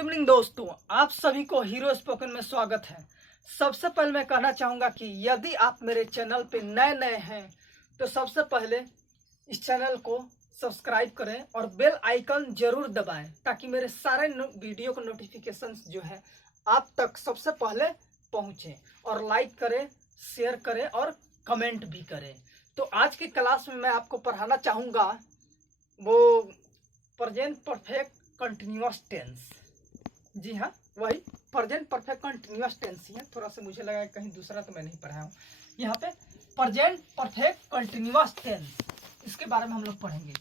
Evening दोस्तों, आप सभी को हीरो स्पोकन में स्वागत है। सबसे पहले मैं कहना चाहूँगा कि यदि आप मेरे चैनल पे नए हैं तो सबसे पहले इस चैनल को सब्सक्राइब करें और बेल आइकन जरूर दबाएं ताकि मेरे सारे वीडियो का नोटिफिकेशंस जो है आप तक सबसे पहले पहुँचे। और लाइक करें, शेयर करें और कमेंट भी करें। तो आज की क्लास में मैं आपको पढ़ाना चाहूँगा वो प्रेजेंट परफेक्ट कंटिन्यूअस टेंस। जी हाँ, वही प्रेजेंट परफेक्ट कंटिन्यूअस टेंस ही है। थोड़ा सा मुझे लगा कहीं दूसरा तो मैं नहीं पढ़ाया हूँ। यहाँ पे प्रेजेंट परफेक्ट कंटिन्यूअस टेंस, इसके बारे में हम लोग पढ़ेंगे।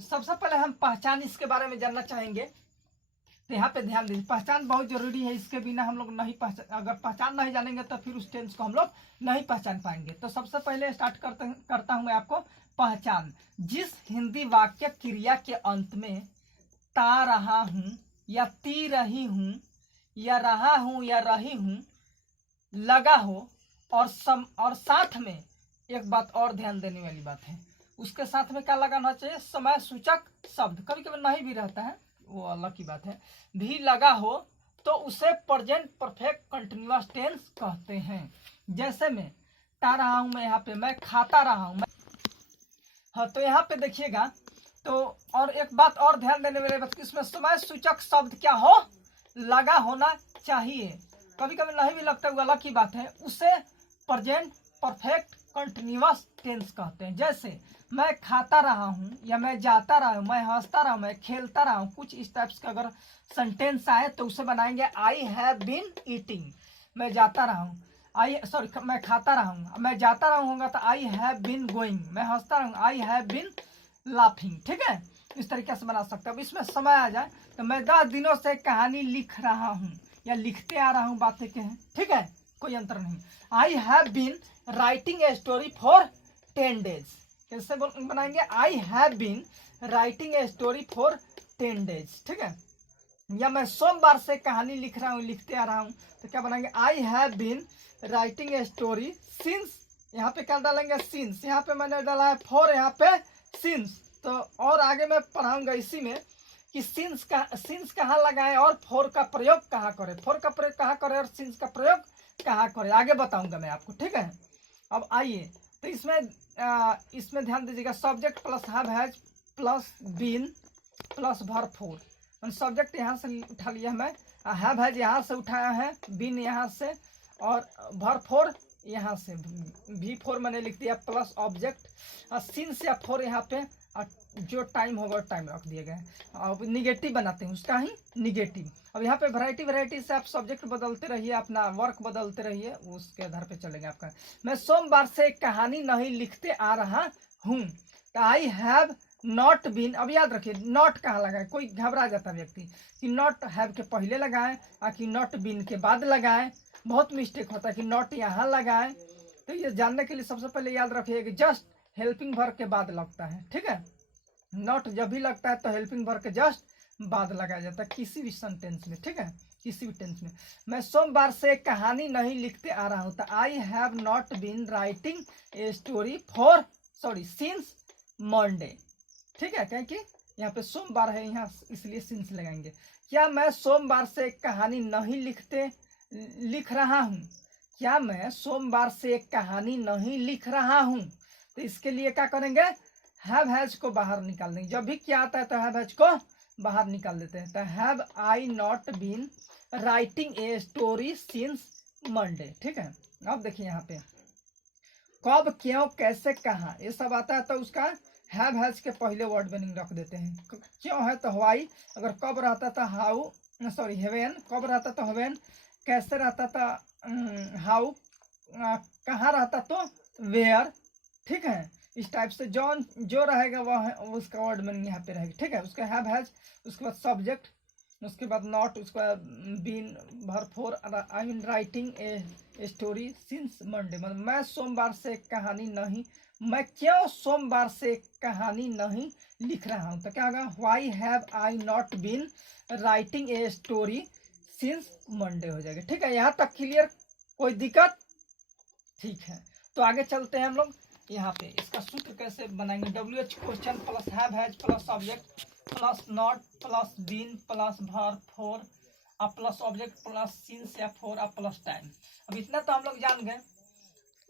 सबसे पहले हम पहचान इसके बारे में जानना चाहेंगे। तो यहाँ पे ध्यान दीजिए, पहचान बहुत जरूरी है। इसके बिना हम लोग नहीं अगर पहचान नहीं जानेंगे तो फिर उस टेंस को हम लोग नहीं पहचान पाएंगे। तो सबसे पहले स्टार्ट करता हूँ मैं आपको पहचान। जिस हिंदी वाक्य क्रिया के अंत में ता रहा हूँ या ती रही हूँ या रहा हूँ या रही हूँ लगा हो और साथ में एक बात और ध्यान देने वाली बात है, उसके साथ में क्या लगाना चाहिए? समय सूचक शब्द। कभी कभी नहीं भी रहता है, वो अलग की बात है। भी लगा हो तो उसे प्रेजेंट परफेक्ट कंटिन्यूअस टेंस कहते हैं। जैसे मैं ता रहा हूँ, मैं यहाँ पे मैं खाता रहा हूँ। हाँ, तो यहाँ पे देखिएगा तो और एक बात और ध्यान देने वाली बात, इसमें समय सूचक शब्द क्या हो? लगा होना चाहिए। कभी कभी नहीं भी लगता, वो अलग की बात है। उसे प्रेजेंट परफेक्ट कंटिन्यूअस टेंस कहते हैं। जैसे मैं खाता रहा हूँ या मैं जाता रहा हूँ, मैं हंसता रहा हूँ, मैं खेलता रहा हूँ, कुछ इस टाइप्स का अगर सेंटेंस आए तो उसे बनाएंगे आई हैव बीन ईटिंग। मैं जाता रहा हूँ, मैं खाता रहा हूँ, मैं जाता रहा हूँ तो आई हैव बीन गोइंग। मैं हंसता रहा हूँ, आई हैव बीन लाफिंग। ठीक है, इस तरीके से बना सकते हैं। अब इसमें समय आ जाए तो मैं 10 दिनों से कहानी लिख रहा हूँ या लिखते आ रहा हूँ, बातें के हैं। ठीक है, कोई अंतर नहीं। I have been writing a story for 10 days. कैसे बनाएंगे? I have been writing a story for 10 days. ठीक है, या मैं सोमवार से कहानी लिख रहा हूँ, लिखते आ रहा हूँ, तो क्या बनाएंगे? I have been writing a story since. यहाँ पे क्या डालेंगे? सिंस। यहाँ पे मैंने डाला है फॉर, यहाँ पे सिंस। तो और आगे मैं पढ़ाऊंगा इसी में कि सिंस कहाँ लगाए और फॉर का प्रयोग कहाँ करे, फॉर का प्रयोग कहाँ करे और सिंस का प्रयोग कहाँ करे, आगे बताऊंगा मैं आपको। ठीक है, अब आइए तो इसमें ध्यान दीजिएगा। Subject plus have has plus been plus verb four. Subject यहाँ से उठा लिया मैं, हैव हैज यहाँ से उठाया है, बीन यहाँ से और वर्ब फोर यहाँ से। भी फोर मैंने लिख दिया प्लस ऑब्जेक्ट, सिंस या फोर यहाँ पे जो टाइम होगा टाइम रख दिया गया। अब निगेटिव बनाते हैं उसका ही निगेटिव। अब यहाँ पे वैरायटी से आप सब्जेक्ट बदलते रहिए, अपना वर्क बदलते रहिए, उसके आधार पे चलेगा आपका। मैं सोमवार से कहानी नहीं लिखते आ रहा हूँ। I have not been. अब याद रखिए नॉट कहाँ लगाए, कोई घबरा जाता व्यक्ति कि नॉट हैव के पहले लगाए कि नॉट बीन के बाद लगाए। बहुत मिस्टेक होता है कि नॉट यहाँ लगाए। तो ये जानने के लिए सबसे पहले याद रखिए कि जस्ट हेल्पिंग वर्ब के बाद लगता है। ठीक है, नॉट जब भी लगता है तो हेल्पिंग वर्ब के जस्ट बाद लगाया जाता है किसी भी सेंटेंस में। ठीक है, किसी भी टेंस में। मैं सोमवार से कहानी नहीं लिखते आ रहा हूँ, तो I have not been writing a story for since Monday. ठीक है, क्योंकि यहाँ पे सोमवार है, यहाँ इसलिए सिंस लगाएंगे। क्या मैं सोमवार से कहानी नहीं लिख रहा हूँ? क्या मैं सोमवार से एक कहानी नहीं लिख रहा हूँ? तो इसके लिए क्या करेंगे? हैव हैज को बाहर निकाल देंगे। जब भी क्या आता है तो हैव हैज को बाहर निकाल देते हैं। तो have I not been writing a story since Monday. ठीक है, अब देखिए यहाँ पे कब, क्यों, कैसे, कहाँ, ये सब आता है तो उसका हैव हैज के पहले वर्ड मीनिंग रख देते हैं। क्यों है तो व्हाई, अगर कब रहता था हाउ, हेवेन, कब रहता तो हेवेन, कैसे रहता था हाउ, कहाँ रहता तो वेयर। ठीक है, इस टाइप से जो रहेगा वह उसका वर्ड मीनिंग यहाँ पे रहेगा। ठीक है, उसका हैव हैज, उसके बाद सब्जेक्ट, उसके बाद नॉट, उसके बाद been, verb four, I mean writing a story since Monday. मतलब मैं सोमवार से कहानी नहीं, मैं क्यों सोमवार से कहानी नहीं लिख रहा हूँ, तो क्या होगा? Why have I not been writing a story since Monday हो जाएगा। ठीक है, यहाँ तक क्लियर? कोई दिक्कत? ठीक है, तो आगे चलते हैं हम लोग। यहाँ पे इसका सूत्र कैसे बनाएंगे, WH question plus have has plus object plus not plus been plus verb four और प्लस ऑब्जेक्ट प्लस सिंस या फोर और प्लस टाइम। अब इतना तो हम लोग जान गए।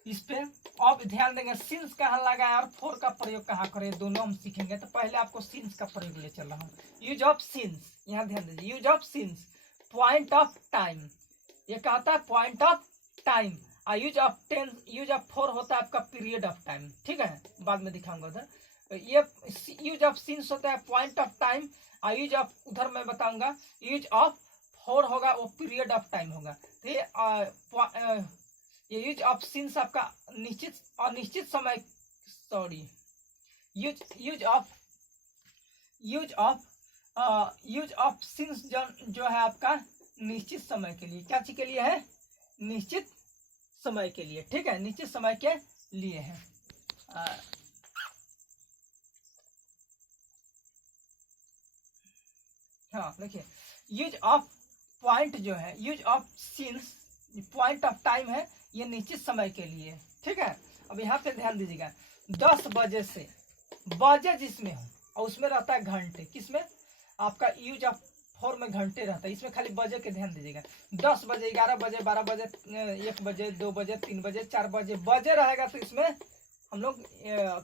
इस पे अब ध्यान देंगे सिंस कहाँ लगाए और फोर का प्रयोग कहाँ करें, दोनों हम सीखेंगे। तो पहले आपको सिंस का प्रयोग ले चल रहा हूँ। यूज ऑफ सिंस, यहाँ ध्यान दीजिए, use of since point of time, ये कहता है point of time. Use of tense, use of for होता है आपका पीरियड ऑफ टाइम, ठीक है, बाद में दिखाऊंगा उधर। ये यूज ऑफ सिंस होता है point of time, use of उधर मैं बताऊंगा यूज ऑफ फोर होगा वो पीरियड ऑफ टाइम होगा। तो ये यूज ऑफ सिंस आपका निश्चित अनिश्चित समय, सॉरी, यूज ऑफ सिंस जो है आपका निश्चित समय के लिए, क्या चीज के लिए है, निश्चित समय के लिए, ठीक है, निश्चित समय के लिए है। हाँ देखिए, यूज ऑफ पॉइंट जो है, use of since point of time है, ये निश्चित समय के लिए, ठीक है। अब यहाँ पे ध्यान दीजिएगा, 10 बजे से, बजे जिसमें हो और उसमें रहता है घंटे, किसमें, आपका यूज ऑफ फोर में घंटे रहता है, इसमें खाली बजे के ध्यान दीजिएगा। 10 बजे, 11 बजे, 12 बजे, 1 बजे, 2 बजे, 3 बजे, 4 बजे, बजे रहेगा तो इसमें हम लोग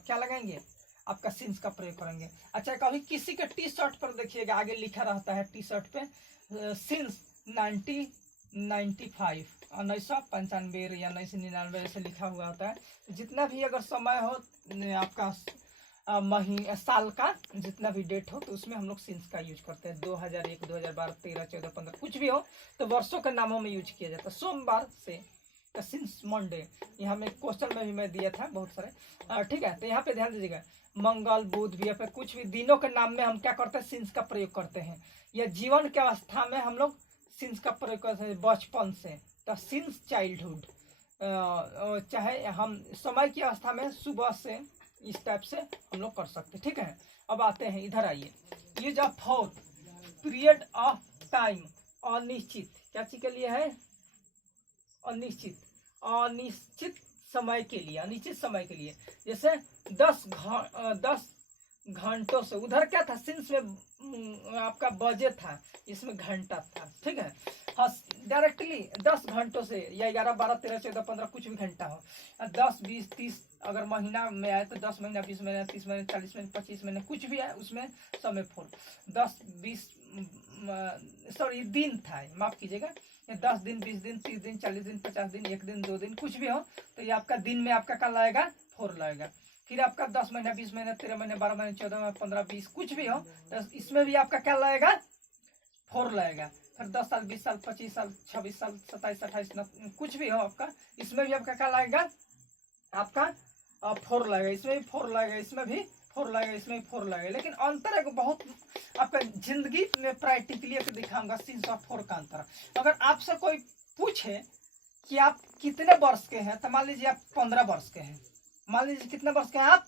क्या लगाएंगे, आपका सिंस का प्रयोग करेंगे। अच्छा, कभी किसी के टी शर्ट पर देखिएगा आगे लिखा रहता है टी शर्ट पे सिंस 1995, 1995 या 1999 ऐसे लिखा हुआ होता है। जितना भी अगर समय हो आपका महीने साल का जितना भी डेट हो तो उसमें हम लोग सिंस का यूज करते हैं। 2001, 2012, 13, 14, 15 कुछ भी हो तो वर्षों के नामों में यूज किया जाता है। सोमवार से सिंस मंडे, यहाँ में क्वेश्चन में भी मैं दिया था बहुत सारे, ठीक है। तो यहाँ पे ध्यान दीजिएगा, मंगल बुध भी पे कुछ भी दिनों के नाम में हम क्या करते हैं, सिंस का प्रयोग करते हैं। या जीवन के अवस्था में हम लोग सिंस का प्रयोग करते हैं, बचपन से, तो सिंस चाइल्डहुड, चाहे हम समय की अवस्था में सुबह से, इस टाइप से हम लोग कर सकते हैं, ठीक है। अब आते हैं इधर, आइए, use of four period of time, अनिश्चित, क्या चीज के लिए है, अनिश्चित, अनिश्चित समय के लिए, अनिश्चित समय के लिए। जैसे 10 घंटों से, उधर क्या था, सिंस में आपका बजे था, इसमें घंटा था, ठीक है। हाँ, डायरेक्टली 10 घंटों से, या 11, 12, 13, 14, 15 कुछ भी घंटा हो, 10, 20, 30 अगर महीना में आए तो 10 महीना, 20 महीना, 30 महीना, 40 महीना, 25 महीना, कुछ भी है उसमें समय फोर। 10, 20, सॉरी दिन था, माफ कीजिएगा, 10 दिन, 20 दिन, 30 दिन, 40 दिन, 50 दिन, 1 दिन, 2 दिन, कुछ भी हो तो ये आपका दिन में आपका क्या लगेगा, फोर लगेगा। फिर आपका 10 महीना, 20 महीना, 13 महीने, 12 महीने, 14 महीने, 15, 20 कुछ भी हो तो इसमें भी आपका क्या लगेगा, फोर लगेगा। फिर 10 साल, 20 साल, 25 साल, 26 साल, 27, 28, कुछ भी हो आपका, इसमें भी आपका क्या लगेगा, आपका फोर लगेगा, इसमें भी फोर लगेगा, इसमें भी फोर लगेगा, इसमें भी फोर लगेगा। लेकिन अंतर है बहुत, आपका जिंदगी में प्रैक्टिकली दिखाऊंगा सिंस और फोर का अंतर। अगर आपसे कोई पूछे कि आप कितने वर्ष के हैं, तो मान लीजिए आप 15 वर्ष के हैं, मान लीजिए कितने वर्ष के हैं आप,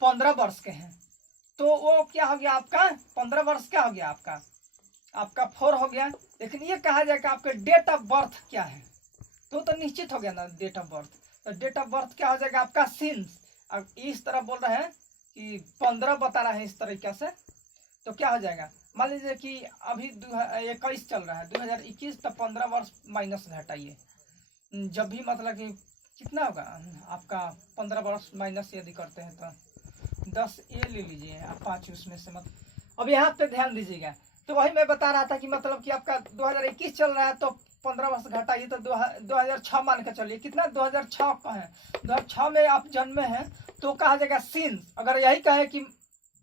15 वर्ष के हैं, तो वो क्या हो गया आपका, 15 वर्ष क्या हो गया आपका फोर हो गया। लेकिन ये कहा जाएगा आपके डेट ऑफ बर्थ क्या है, तो निश्चित हो गया ना डेट ऑफ बर्थ। तो डेट ऑफ बर्थ क्या हो जाएगा आपका सिंस। अब इस तरह बोल रहे हैं कि 15 बता रहे हैं इस तरीके से, तो क्या हो जाएगा, मान लीजिए कि अभी 2021 चल रहा है, 2021, तो 15 वर्ष माइनस घटाइए, जब भी मतलब कि कितना होगा आपका 15 वर्ष माइनस यदि करते हैं तो 10 ये ले लीजिए आप, 5 उसमें से मत। अब यहाँ पे ध्यान दीजिएगा, तो वही मैं बता रहा था कि मतलब कि आपका 2021 चल रहा है तो 15 वर्ष घटाइए तो 2006 मान के चलिए, कितना 2006 का है, 2006 में आप जन्मे हैं तो कहा जाएगा सिंस। अगर यही कहे कि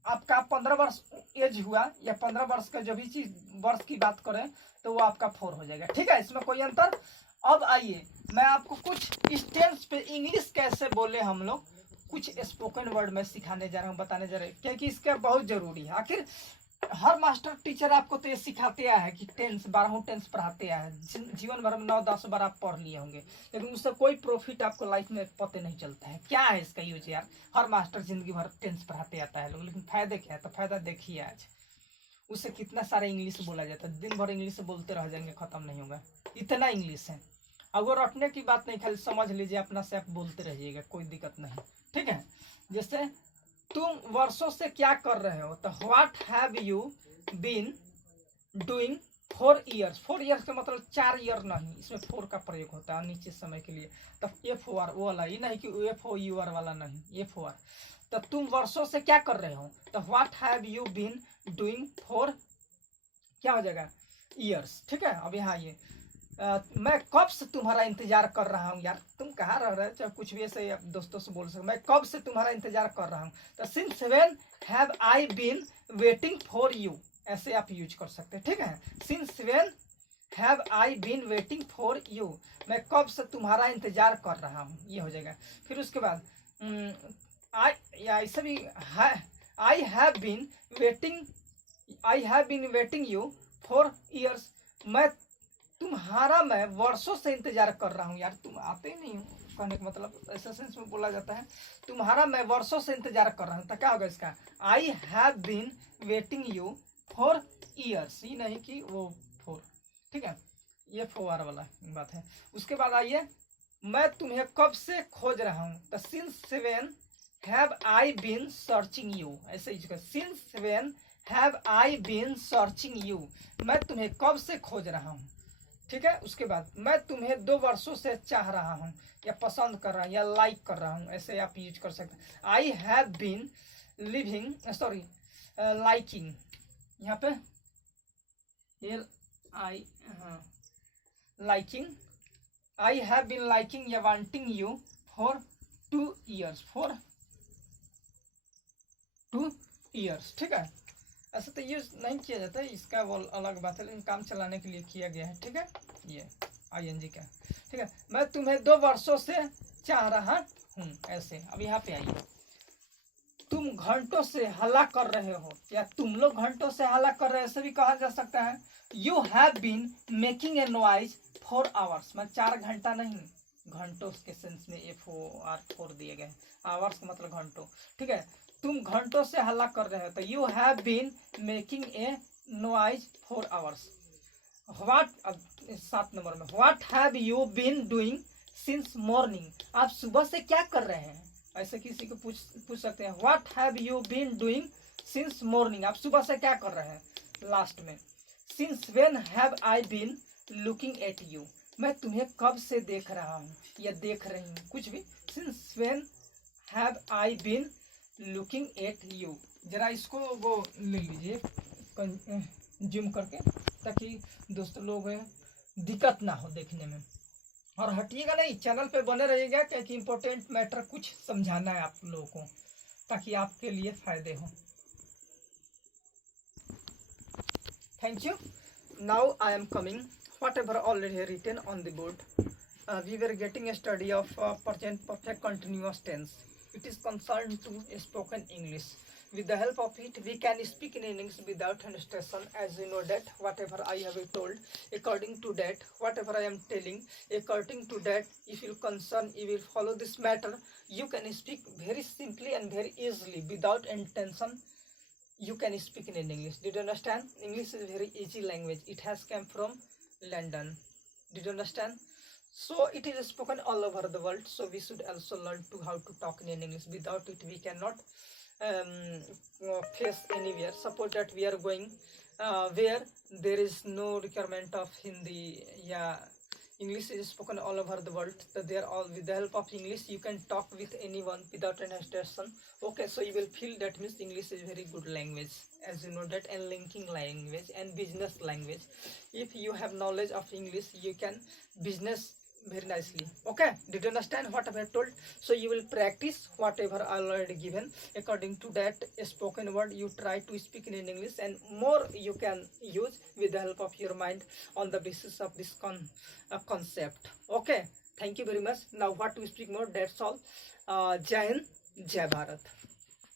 आपका 15 वर्ष एज हुआ या 15 वर्ष का जो भी चीज वर्ष की बात करें तो वो आपका फोर हो जाएगा, ठीक है, इसमें कोई अंतर। अब आइए मैं आपको कुछ टेंस पे इंग्लिश कैसे बोले हम लोग, कुछ स्पोकन वर्ड में सिखाने जा रहा हूँ, बताने जा रहे हैं, क्योंकि इसका बहुत जरूरी है। आखिर हर मास्टर टीचर आपको तो ये सिखाते आया है कि टेंस 12 टेंस पढ़ाते आया है, जीवन भर में 9-10 बार आप पढ़ लिए होंगे, लेकिन उससे कोई प्रॉफिट आपको लाइफ में पता नहीं चलता है। क्या है इसका यूज यार, हर मास्टर जिंदगी भर टेंस पढ़ाते आता है लोग, लेकिन फायदे क्या है, तो फायदा देखिए आज, उससे कितना सारा इंग्लिश बोला जाता है, दिन भर इंग्लिश बोलते रह जाएंगे, खत्म नहीं होगा, इतना इंग्लिश है। अब वो रटने की बात नहीं, खाली समझ लीजिए, अपना से आप बोलते रहिएगा, कोई दिक्कत नहीं। ठीक है, जैसे तुम वर्षों से क्या कर रहे हो, तो what have you been doing for years. 4 years का मतलब 4 ईयर नहीं, इसमें 4 का प्रयोग होता है अनिश्चित समय के लिए। तब FOR वो वाला, ये नहीं कि FOUR वाला नहीं, FOR। तो तुम वर्षों से क्या कर रहे हो, तो what have you been doing for, क्या हो जाएगा, ईयर्स। ठीक है, अब यहाँ ये मैं कब से तुम्हारा इंतजार कर रहा हूँ। यार तुम कहाँ रह रहे हो, चाहे कुछ भी ऐसे दोस्तों से बोल सकते, मैं कब से तुम्हारा इंतजार कर रहा हूँ। तो since when have I been waiting for you, ऐसे आप यूज कर सकते हैं। ठीक है, since when have I been waiting for you, मैं कब से तुम्हारा इंतजार कर रहा हूँ, ये हो जाएगा। फिर उसके बाद ऐसा भी है, I have been waiting you for years, मैं वर्षों से इंतजार कर रहा हूँ। यार तुम आते ही नहीं हो, कहने का मतलब ऐसा सेंस में बोला जाता है, तुम्हारा मैं वर्षों से इंतजार कर रहा हूँ। तो क्या होगा इसका, I have been waiting you for years, ये नहीं कि वो फॉर। ठीक है, ये FOR वाला बात है। उसके बाद आइए, मैं तुम्हें कब से खोज रहा हूँ, तो since when have I been searching you, ऐसे ही since when have I been searching you, मैं तुम्हें कब से खोज रहा हूँ। ठीक है, उसके बाद मैं तुम्हें 2 वर्षों से चाह रहा हूँ, या पसंद कर रहा हूँ, या लाइक कर रहा हूँ, ऐसे आप यूज कर सकते हैं। आई हैव बीन लाइकिंग, यहाँ पे liking, I have been liking या wanting you for 2 years, for 2 years. ठीक है, ऐसा तो यूज नहीं किया जाता है, इसका वो अलग बात है, लेकिन काम चलाने के लिए किया गया है। ठीक है, ये ING का। ठीक है, मैं तुम्हें 2 वर्षों से चाह रहा हूँ, ऐसे। अब यहाँ पे आइए, तुम घंटों से हल्ला कर रहे हो, या तुम लोग घंटों से हल्ला कर रहे हो, ऐसे भी कहा जा सकता है। You have been making a noise for hours, मैं 4 घंटा नहीं, घंटों के सेंस में FOR दिए गए, आवर्स का मतलब घंटों। ठीक है, तुम घंटों से हल्ला कर रहे हो, तो you have been making a noise for hours. What, अब 7 नंबर में, what have you been doing since morning, आप सुबह से क्या कर रहे हैं, ऐसे किसी को पूछ सकते हैं। What have you been doing since morning, आप सुबह से क्या कर रहे हैं। लास्ट में, since when have I been looking at you, मैं तुम्हें कब से देख रहा हूँ या देख रही हूँ, कुछ भी। Since when have I been looking at you, जरा इसको वो ले लीजिए जूम करके, ताकि दोस्तों लोग दिक्कत ना हो देखने में। और हटिएगा नहीं, चैनल पे बने रहिएगा, क्योंकि इंपॉर्टेंट मैटर कुछ समझाना है आप लोगों को, ताकि आपके लिए फायदे हो। Thank you. Now I am coming whatever already written on the board. We were getting a study of present perfect continuous tense. It is concerned to spoken English. With the help of it, we can speak in English without translation, as you know that whatever I have told, according to that, whatever I am telling, according to that, if you concern, you will follow this matter, you can speak very simply and very easily, without intention. You can speak in English. Did you understand? English is a very easy language. It has come from London. Did you understand? So it is spoken all over the world, so we should also learn to how to talk in English. Without it we cannot face anywhere. Suppose that we are going where there is no requirement of Hindi, yeah, English is spoken all over the world, so there all, with the help of English you can talk with anyone without translation. Okay, so you will feel that means English is very good language, as you know that, and linking language and business language. If you have knowledge of English, you can business very nicely. Okay, did you understand what I have told? So you will practice whatever I already given. According to that spoken word, you try to speak in English, and more you can use with the help of your mind on the basis of this concept. Okay, thank you very much. Now what to speak more, that's all. Jai Hind, Jai Bharat.